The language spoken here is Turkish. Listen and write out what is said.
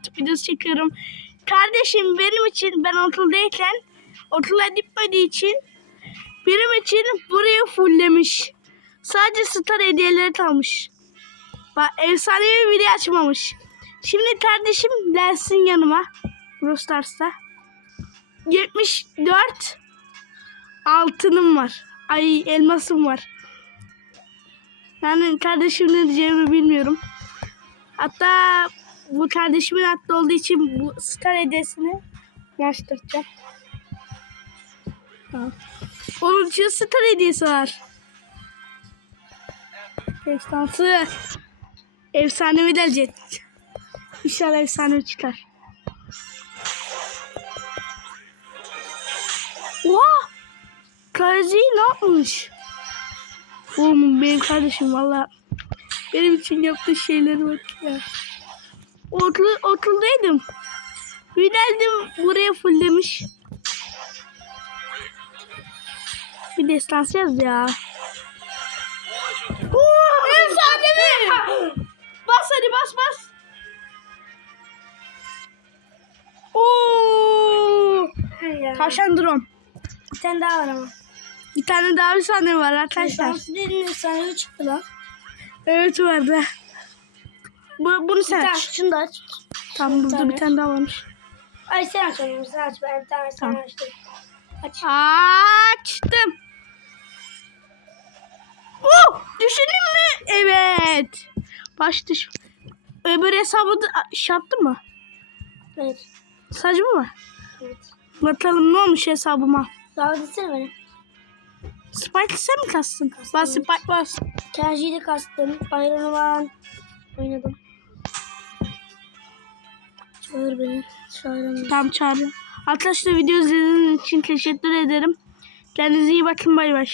YouTube videosu çekiyorum. Kardeşim benim için ben okuldayken okula gitmediği için benim için burayı fulllemiş. Sadece star hediyeleri kalmış. Bak efsanevi bir video açmamış. Şimdi kardeşim gelsin yanıma. Brawl Stars'ta. 74 altınım var. Ay elmasım var. Yani kardeşim ne diyeceğimi bilmiyorum. Hatta bu kardeşimin hatta olduğu için bu star hediyesini başlatacağım. Tamam. Onun için star hediyesi var. Destansı. Efsanevi gelecek. İnşallah efsane çıkar. Oha! Kaleci ne yapmış? Oğlum benim kardeşim valla benim için yaptığı şeylere bak ya. Okul, okuldaydım. Bir geldim buraya fulllemiş. Bir destans yaz ya. Oo, efsanevi! Bas hadi bas bas. Oo! Tavşan drone. Bir tane daha var ama. Bir tane daha bir sahne var arkadaşlar. Şansı dedin efsanevi çıktı lan. Evet vardı. Bu, bunu sen aç. şunu da aç. Tamam burada bir tane daha varmış. Ay sen aç onu sen aç. Ben bir tane sen Tamam. açtım. Aç. Açtım. Oh, düşündün mü? Evet. Baş düş. Öbür hesabı da şey yaptın mı? Evet. Sadece mı? Evet. Bakalım ne olmuş hesabıma. Davet etsene beni. Spike sen mi kastın? Bas evet. Spike bas. Kenji'yi de kastım. Bayramı ben oynadım. Çağır beni. Çağıramıyorum. Tamam çağırıyorum. Arkadaşlar video izlediğiniz için teşekkür ederim. Kendinize iyi bakın bay bay.